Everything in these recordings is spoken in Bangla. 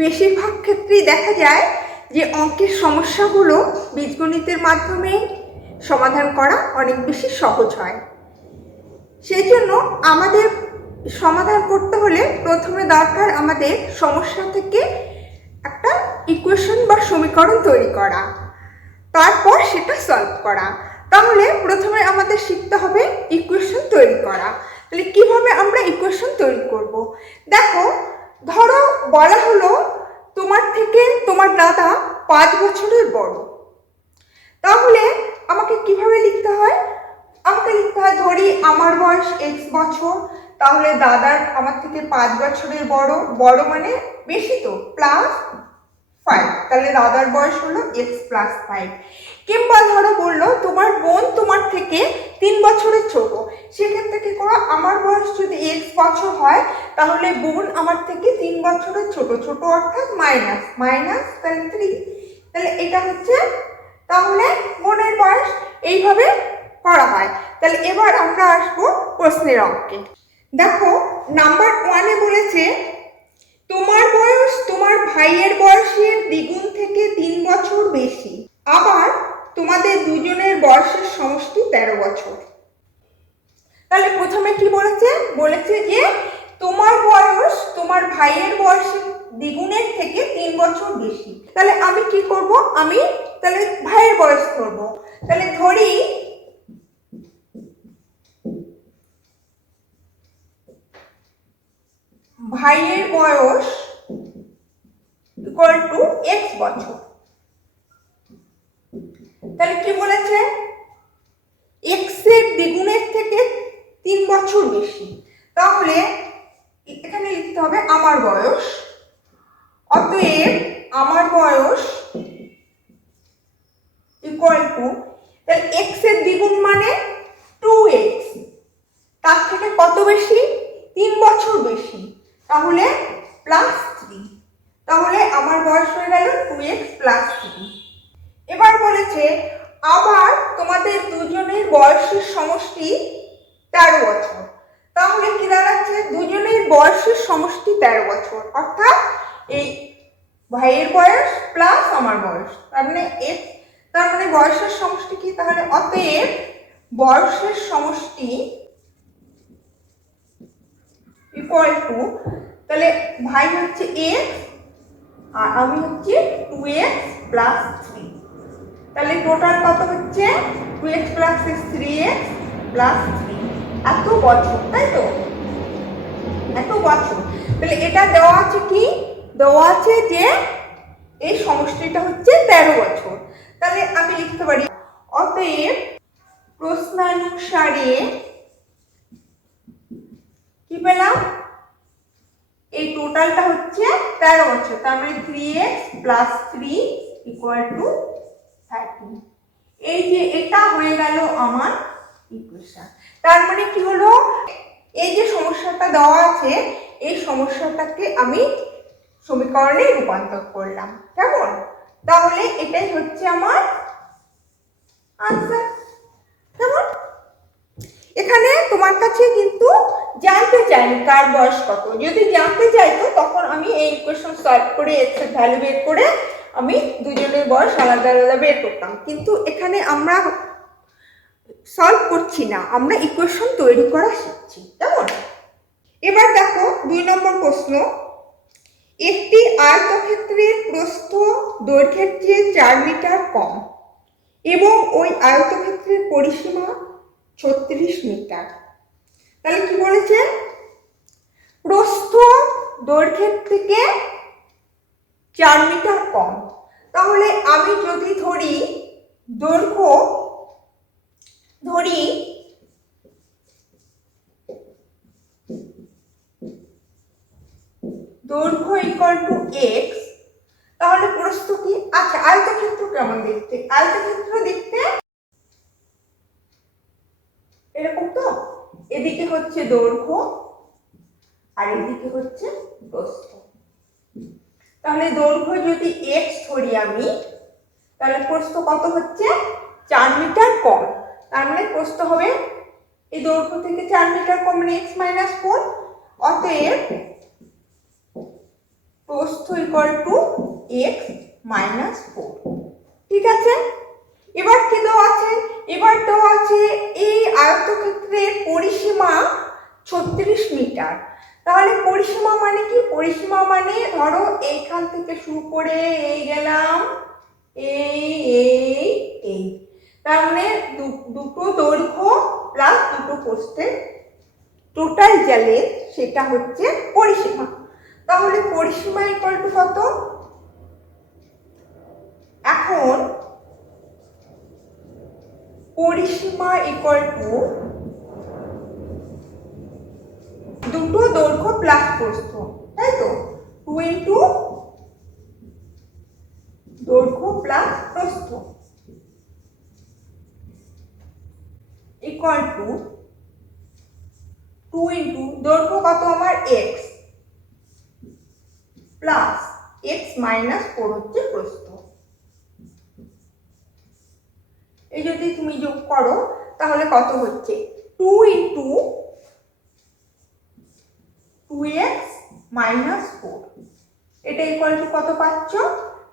বেশিরভাগ ক্ষেত্রেই দেখা যায় যে অঙ্কের সমস্যাগুলো বীজগণিতের মাধ্যমে সমাধান করা অনেক বেশি সহজ হয়। সেই জন্য আমাদের সমাধান করতে হলে প্রথমে দরকার আমাদের সমস্যা থেকে একটা ইকুয়েশন বা সমীকরণ তৈরি করা, তারপর সেটা সলভ করা। তাহলে প্রথমে আমাদের শিখতে হবে ইকুয়েশন তৈরি করা। তাহলে কিভাবে আমরা ইকুয়েশন তৈরি করব? দেখো, ধরো বলা হলো তোমার থেকে তোমার দাদা 5 বছরের বড়। তাহলে আমাকে কিভাবে লিখতে হয়? আমাকে লিখতে হয়, ধরি আমার বয়স x বছর, তাহলে দাদার আমার থেকে 5 বছরের বড়, বড় মানে বেশি তো, +5, তাহলে দাদার বয়স হলো x + 5। কিংবা ধরো বললো তোমার বোন তোমার থেকে 3 বছরের ছোট, সেক্ষেত্রে কি করো, আমার বয়স যদি x বছর হয় তাহলে বোন আমার থেকে 3 বছরের ছোট, ছোট অর্থাৎ মাইনাস মাইনাস, তাহলে 3, তাহলে এটা হচ্ছে তাহলে বোনের বয়স। এইভাবে করা হয়। তাহলে এবার আমরা আসবো প্রশ্নের অঙ্কে। দেখো, নাম্বার 1-এ বলেছে তোমার বয়স তোমার ভাইয়ের বয়সের দ্বিগুণ থেকে 3 বছর বেশি, আবার তোমাদের দুজনের বয়সের সমষ্টি 13 বছর। তাহলে প্রথমে কি বলেছে? বলেছে যে তোমার বয়স তোমার ভাইয়ের বয়সের দ্বিগুণের থেকে 3 বছর বেশি। তাহলে আমি কি করব? আমি তাহলে ভাইয়ের বয়স ধরব। তাহলে ধরি ভাইয়ের বয়স = x বছর। তাহলে কি বলেছে? x এর দ্বিগুণের থেকে 3 বছর বেশি। তাহলে এখানে লিখতে হবে আমার বয়স, অতএব আমার বয়স তাহলে x এর দ্বিগুণ মানে 2x, তার থেকে কত বেশি? 3 বছর বেশি, তাহলে +3। তাহলে আমার বয়স হয়ে গেল 2x + 3। এবার বলেছে আবার তোমাদের দুজনের বয়সের সমষ্টি 13 বছর। তাহলে কি দাঁড়াচ্ছে? দুজনের বয়সের সমষ্টি 13 বছর, অর্থাৎ এই ভাইয়ের বয়স প্লাস আমার বয়স, তার মানে x, তার মানে বয়সের সমষ্টি কি? তাহলে অতএব বয়সের সমষ্টি তাহলে ভাই হচ্ছে x আর আমি হচ্ছে 2x + 3। তাহলে টোটাল কত হচ্ছে? 2x + 6 3x + 3, এত বছর, তাই তো? এত বছর। তাহলে এটা দেওয়া আছে কি? দেওয়া আছে যে এই সমষ্টিটা হচ্ছে 13 বছর। তাহলে আমি লিখতে পারি অতএব প্রশ্নানুসারে কি পেলাম? এই টোটালটা হচ্ছে 13 বছর, তার মানে 3x + 3 = 13। এই যে এটা হয়ে গেল আমার ইকুয়েশন। তার মানে কি হলো? এই যে সমস্যাটা দেওয়া আছে, এই সমস্যাটাকে আমি সমীকরণে রূপান্তর করলাম, কেমন? তাহলে এটাই হচ্ছে আমার আনসার, কেমন? এখানে তোমার কাছে কিন্তু জানতে চাইনি কার বয়স কত। যদি জানতে চাইতো তখন আমি এই ইকুয়েশন সলভ করে x এর ভ্যালু বের করে আমি দুজনের বয়স আলাদা আলাদা বের করতাম, কিন্তু এখানে আমরা সলভ করছি না, আমরা ইকুয়েশন তৈরি করা শিখছি, কেমন? এবার দেখো 2 নম্বর প্রশ্ন। একটি আয়তক্ষেত্রের প্রস্থ দৈর্ঘ্যের চেয়ে 4 মিটার কম এবং ওই আয়তক্ষেত্রের পরিসীমা 36 মিটার। তাহলে কি বলেছে? প্রস্থ দৈর্ঘ্যের থেকে 4 মিটার কম। তাহলে আমি যদি ধরি দৈর্ঘ্য = x, তাহলে প্রস্থ কি? আচ্ছা, আয়তক্ষেত্র কেমন দেখতে? আয়তক্ষেত্র দেখতে এরকম তো, এদিকে হচ্ছে দৈর্ঘ্য আর এদিকে হচ্ছে প্রস্থ। তাহলে দৈর্ঘ্য যদি x ধরি আমি, তাহলে প্রস্থ কত হচ্ছে? 4 মিটার কম। তার মানে প্রস্থ হবে এই দৈর্ঘ্য থেকে 4 মিটার কম, মানে x - 4। অতএব প্রস্থ প্রস্থ ইকুয়াল টু এক্স মাইনাস 4। ঠিক আছে, এবার কি দেওয়া আছে? এবার দেওয়া আছে এই আয়তক্ষেত্রের পরিসীমা 36 মিটার। তাহলে পরিসীমা মানে কি? পরিসীমা মানে ধরো এইখান থেকে শুরু করে এই গেলাম, এই তার মানে দুটো দৈর্ঘ্য প্লাস দুটো প্রস্থের টোটাল জালে সেটা হচ্ছে পরিসীমা। তাহলে পরিসীমা ইকুয়াল টু কত? এখন পরিসীমা ইকুয়াল টু দুটো দৈর্ঘ্য প্লাস প্রস্থ, তাই তো? 2 ইন্টু দৈর্ঘ্য প্লাস প্রস্থ ইকুয়াল টু 2 ইন্টু দৈর্ঘ্য কত আমার এক্স প্লাস এক্স মাইনাস 4 হচ্ছে প্রস্থ। এই যদি তুমি যোগ করো তাহলে কত হচ্ছে? 2 ইন্টু 2x মাইনাস 4, এটা ইকুয়াল টু কত পাচ্ছ?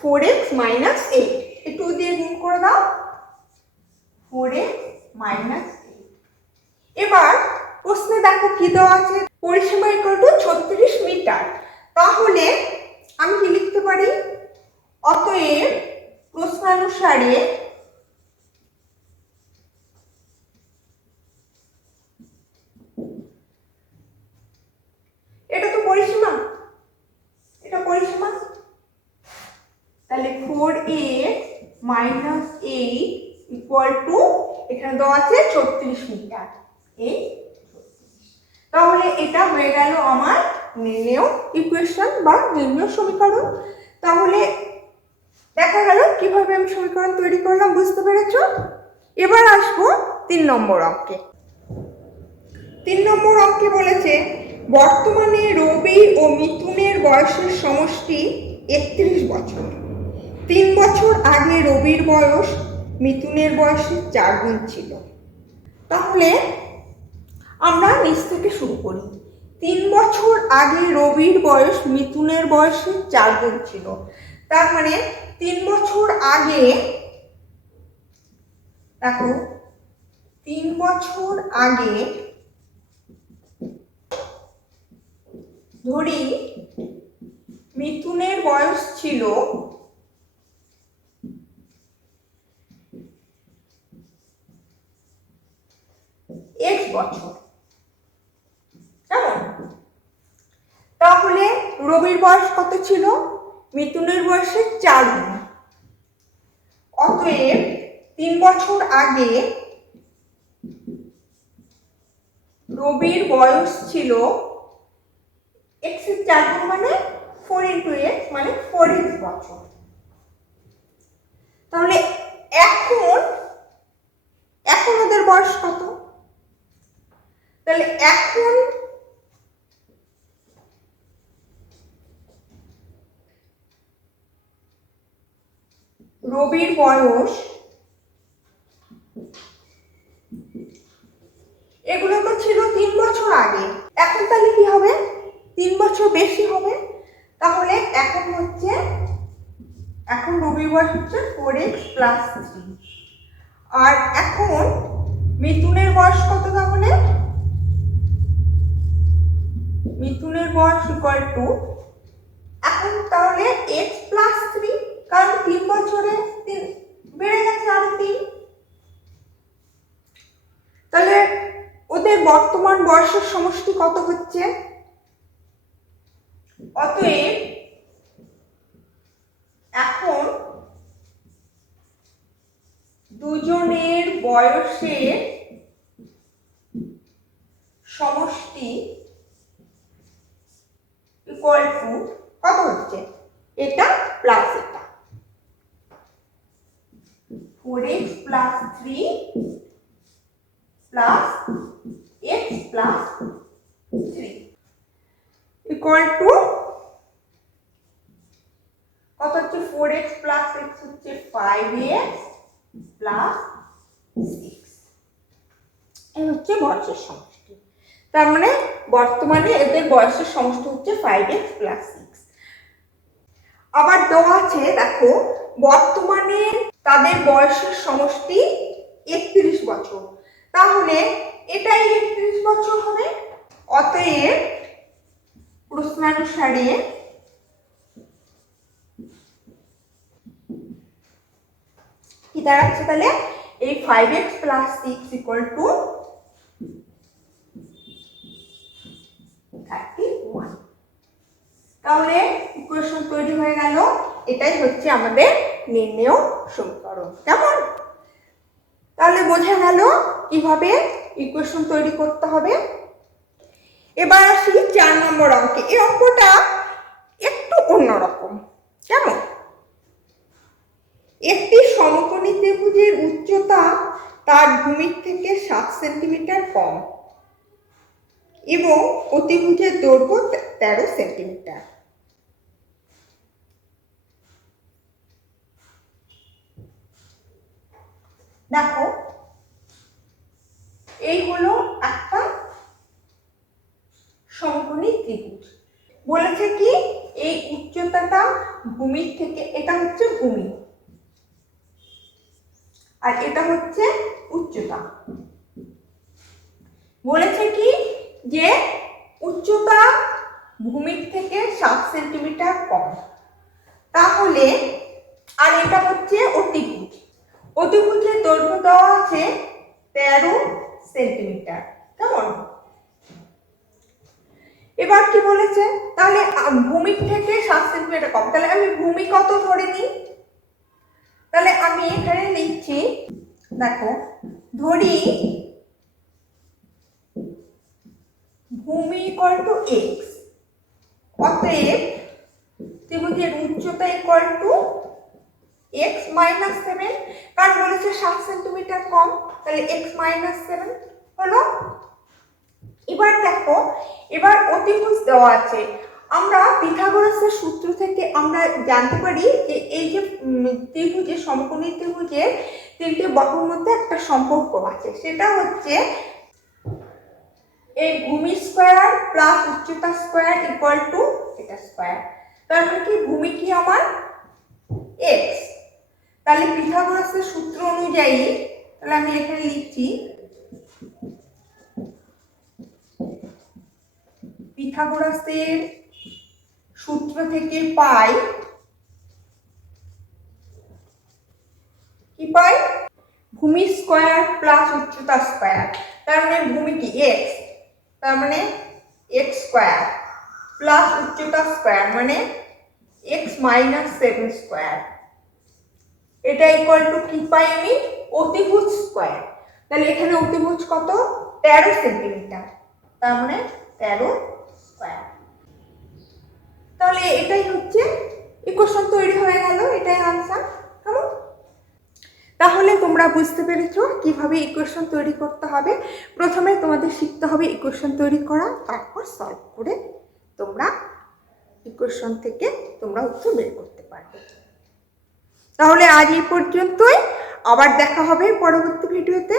4x minus 8। এই 2 দিয়ে গুণ করে দাও, 4x মাইনাস 8। এবার প্রশ্নে দেখো কি দেওয়া আছে? পরিসীমা ইকুয়াল টু 36 মিটার। তাহলে আমি কি লিখতে পারি? অতএব প্রশ্নানুসারে এটা তো পরিসীমা, এটা পরিসীমা, তাহলে 4x মাইনাস 8 ইকুয়াল টু এখানে দেওয়া আছে 36 মিটার। এই তাহলে এটা হয়ে গেল আমার নির্ণেয় ইকুয়েশন বা নির্ণেয় সমীকরণ। তাহলে দেখা গেল কিভাবে আমি সমীকরণ তৈরি করলাম, বুঝতে পেরেছো? এবার আসবো 3 নম্বর অঙ্কে। 3 নম্বর অঙ্কে বলেছে বর্তমানে রবি ও মিথুনের বয়সের সমষ্টি 31 বছর। 3 বছর আগে রবির বয়স মিথুনের বয়সের 4 গুণ ছিল। তাহলে আমরা নিচ থেকে শুরু করি। 3 বছর আগে রবির বয়স মিথুনের বয়সের 4 গুণ ছিল। তার মানে 3 বছর আগে, দেখো 3 বছর আগে ধরি মিথুনের বয়স ছিল x বছর, কেমন? তাহলে রবির বয়স কত ছিল? মিথুনের বয়সের 4 গুণ। অতএব 3 বছর আগে রবির বয়স ছিল x এর 4 গুণ মানে 4 ইন্টু x মানে 4x বছর। তাহলে এখন ওদের বয়স কত? তাহলে এখন রবির বয়স, এগুলো তো ছিল 3 বছর আগে, এখন তাহলে কি হবে? 3 বছর বেশি হবে। তাহলে এখন রবির বয়স হচ্ছে 4x প্লাস 3। আর এখন মিথুনের বয়স কত? তাহলে মিথুনের বয়স ইকুয়াল টু, এখন তাহলে x প্লাস 3, কারণ 3 বছরে 3 বেড়ে গেছে আরো 3। তাহলে ওদের বর্তমান বয়সের সমষ্টি কত হচ্ছে? অতএব এখন দুজনের বয়সের সমষ্টি ইকুয়াল টু কত হচ্ছে? এটা প্লাস এটা 4x plus 3 plus x plus 3 equal to কত হচ্ছে? 4x প্লাস x হচ্ছে 5x প্লাস 6। এই হচ্ছে বয়সের সমষ্টি। তার মানে বর্তমানে এদের বয়সের সমষ্টি হচ্ছে 5x প্লাস 6। আবার দেওয়া আছে, দেখো বর্তমানে তাদের বয়সের সমষ্টি 31 বছর, তাহলে এটাই 31 বছর হবে। অতএব প্রশ্নানুসারে কি দাঁড়াচ্ছে তাহলে, এই 5x + 6 = 31। তাহলে ইকুয়েশন তৈরি হয়ে গেল। এটাই হচ্ছে আমাদের নির্ণেয় সমীকরণ। কেমন? তাহলে বোঝা গেল কিভাবে ইকুয়েশন তৈরি করতে হবে। এবার আসি 4 নম্বর অঙ্কে। এই অঙ্কটা একটু অন্যরকম। কেমন? একটি সমকোণী ত্রিভুজের উচ্চতা তার ভূমির থেকে 7 সেন্টিমিটার কম এবং অতিভুজের দৈর্ঘ্য 13 সেন্টিমিটার। দেখো এই হলো একটা সমকোণী ত্রিভুজ। বলেছে কি এই উচ্চতাটা ভূমির থেকে, এটা হচ্ছে ভূমি আর এটা হচ্ছে উচ্চতা। বলেছে কি যে উচ্চতা ভূমির থেকে 7 সেন্টিমিটার কম, তাহলে আর এটা হচ্ছে অতিভুজ। অতিভুজের দৈর্ঘ্য দেওয়া আছে 13 সেন্টিমিটার। কেমন? এবার কি বলেছে, তাহলে ভূমির থেকে 7 সেন্টিমিটার কম, তাহলে আমি ভূমি কত ধরে নিই। তাহলে আমি এখানে লিখছি, দেখো ধরি ভূমি = x, অতএব ত্রিভুজের উচ্চতা = x - 7, কারণ বলেছে 7 সেন্টিমিটার কম, তাহলে x - 7 হলো। এবার দেখো, এবার অতিভুজ দেওয়া আছে। আমরা পিথাগোরাসের সূত্র থেকে আমরা জানতে পারি যে এই যে ত্রিভুজের, সমকোণী ত্রিভুজের 3টে বাহুর মধ্যে একটা সম্পর্ক আছে, সেটা হচ্ছে এই ভূমি স্কয়ার প্লাস উচ্চতা স্কয়ার = এটা স্কয়ার। তার মানে কি ভূমি কি আমার x। তাহলে পিথাগোরাসের সূত্র অনুযায়ী, তাহলে আমি এখানে লিখছি পিথাগোরাসের সূত্র থেকে পাই, কি পাই, ভূমি স্কয়ার প্লাস উচ্চতা স্কয়ার। তার মানে ভূমি কি x, তার মানে x স্কয়ার প্লাস উচ্চতা স্কয়ার মানে x - 7 স্কয়ার। এটা = কি পাই আমি, অতিভুজ স্কয়ার। তাহলে এখানে অতিভুজ কত, 13 সেন্টিমিটার, তার মানে 13 স্কয়ার। তাহলে এটাই হচ্ছে ইকুয়েশন তৈরি হয়ে গেল, এটাই आंसर। কেমন? তাহলে তোমরা বুঝতে পেরেছো কিভাবে ইকুয়েশন তৈরি করতে হবে। প্রথমে তোমাদের শিখতে হবে ইকুয়েশন তৈরি করা, তারপর সলভ করে তোমরা ইকুয়েশন থেকে তোমরা উত্তর বের করতে পারবে। তাহলে আজ এই পর্যন্তই, আবার দেখা হবে পরবর্তী ভিডিওতে।